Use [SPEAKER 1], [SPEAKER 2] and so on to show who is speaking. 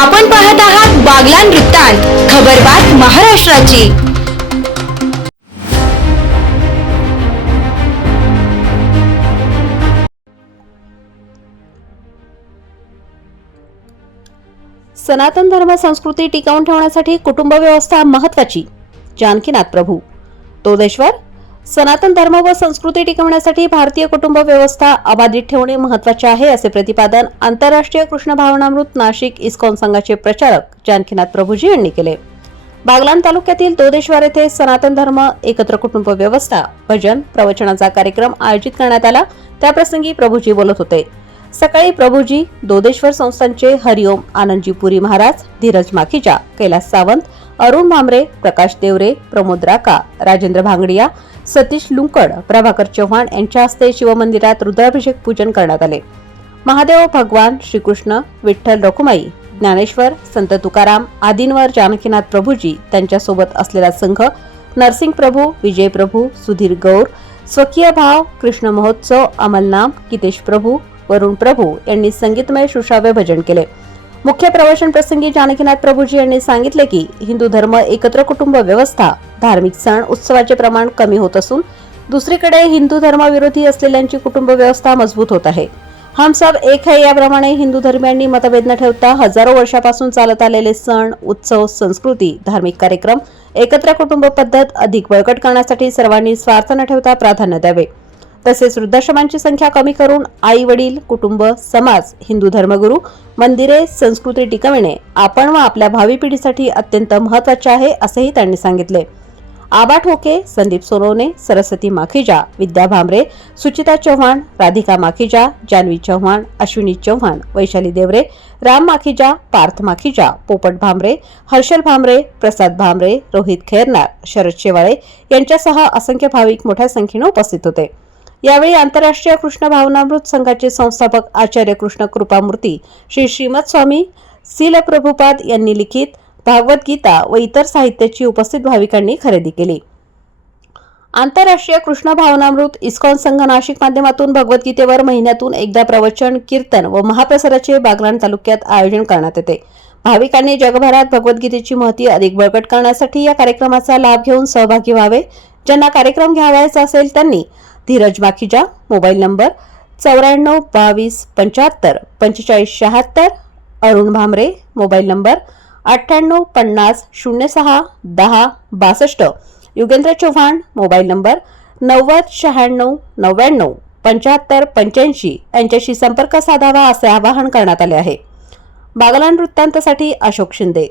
[SPEAKER 1] आपण पाहत आहात बागलान वृत्तांत खबरबात महाराष्ट्राची.
[SPEAKER 2] सनातन धर्म संस्कृती टिकवून ठेवण्यासाठी कुटुंब व्यवस्था महत्वाची जानकीनाथ प्रभू. तोदेश्वर सनातन धर्म व संस्कृती टिकवण्यासाठी भारतीय कुटुंब व्यवस्था अबाधित ठेवणे महत्त्वाचे आहे असे प्रतिपादन आंतरराष्ट्रीय कृष्ण भावनामृत नाशिक इस्कॉन संघाचे प्रचारक जानकीनाथ प्रभूजी यांनी केले. बागलान तालुक्यातील दोदेश्वर येथे सनातन धर्म एकत्र कुटुंब व्यवस्था भजन प्रवचनाचा कार्यक्रम आयोजित करण्यात आला. त्याप्रसंगी प्रभूजी बोलत होते. सकाळी प्रभूजी दोदेश्वर संस्थांचे हरिओम आनंदजी पुरी महाराज धीरज माखीजा कैलास सावंत अरुण भामरे प्रकाश देवरे प्रमोद राका राजेंद्र भांगडिया सतीश लुंकड प्रभाकर चव्हाण यांच्या हस्ते शिवमंदिरात रुद्राभिषेक पूजन करण्यात आले. महादेव भगवान श्रीकृष्ण विठ्ठल रखुमाई ज्ञानेश्वर संत तुकाराम आदींवर जानकीनाथ प्रभूजी त्यांच्यासोबत असलेला संघ नरसिंग प्रभू विजय प्रभू सुधीर गौर स्वकीय भाव कृष्ण महोत्सव अमलनाम कितेश प्रभू वरुण प्रभू यांनी संगीतमय सुश्राव्य भजन केले. मुख्य प्रवचन प्रसंगी जानकीनाथ प्रभूजी यांनी सांगितले की हिंदू धर्म एकत्र कुटुंब व्यवस्था धार्मिक सण उत्सवाचे प्रमाण कमी होत असून दुसरीकडे हिंदू धर्माविरोधी असलेल्यांची कुटुंब व्यवस्था मजबूत होत आहे. हम सब एक है याप्रमाणे हिंदू धर्मियांनी मतभेद न ठेवता हजारो वर्षापासून चालत आलेले सण उत्सव संस्कृती धार्मिक कार्यक्रम एकत्र कुटुंब पद्धत अधिक बळकट करण्यासाठी सर्वांनी स्वार्थ न ठेवता प्राधान्य द्यावे. तसेच वृद्धाश्रमांची संख्या कमी करून आई वडील कुटुंब समाज हिंदू धर्मगुरू मंदिरे संस्कृती टिकविणे आपण व आपल्या भावी पिढीसाठी अत्यंत महत्त्वाचे आहे असेही त्यांनी सांगितले. आबा ठोके संदीप सोनवणे सरस्वती माखीजा विद्या भामरे सुचिता चव्हाण राधिका माखीजा जान्हवी चव्हाण अश्विनी चव्हाण वैशाली देवरे राम माखीजा पार्थ माखीजा पोपट भांबरे हर्षल भांबरे प्रसाद भांबरे रोहित खैरनार शरद शेवाळे यांच्यासह असंख्य भाविक मोठ्या संख्येने उपस्थित होते. यावेळी आंतरराष्ट्रीय कृष्ण भावनामृत संघाचे संस्थापक आचार्य कृष्ण कृपामूर्ती श्री श्रीमद स्वामी सील प्रभुपाद यांनी लिखित भागवत व इतर साहित्याची उपस्थित भाविकांनी खरेदी केली. आंतरराष्ट्रीय कृष्ण भावनामृत इस्कॉन संघ नाशिक माध्यमातून भगवद्गीतेवर महिन्यातून एकदा प्रवचन कीर्तन व महाप्रसाराचे बागलाण तालुक्यात आयोजन करण्यात येते. भाविकांनी जगभरात भगवद्गीतेची महती अधिक बळकट करण्यासाठी या कार्यक्रमाचा लाभ घेऊन सहभागी व्हावे. ज्यांना कार्यक्रम घ्यावायचा असेल त्यांनी धीरज माखीजा मोबाईल नंबर चौऱ्याण्णव बावीस पंच्याहत्तर पंचेचाळीस शहात्तर अरुण भामरे मोबाईल नंबर अठ्ठ्याण्णव पन्नास शून्य सहा दहा बासष्ट युगेंद्र चव्हाण मोबाईल नंबर नव्वद शहाण्णव नव्याण्णव पंच्याहत्तर पंच्याऐंशी यांच्याशी संपर्क साधावा असे आवाहन करण्यात आले आहे. बागलान वृत्तांतसाठी अशोक शिंदे.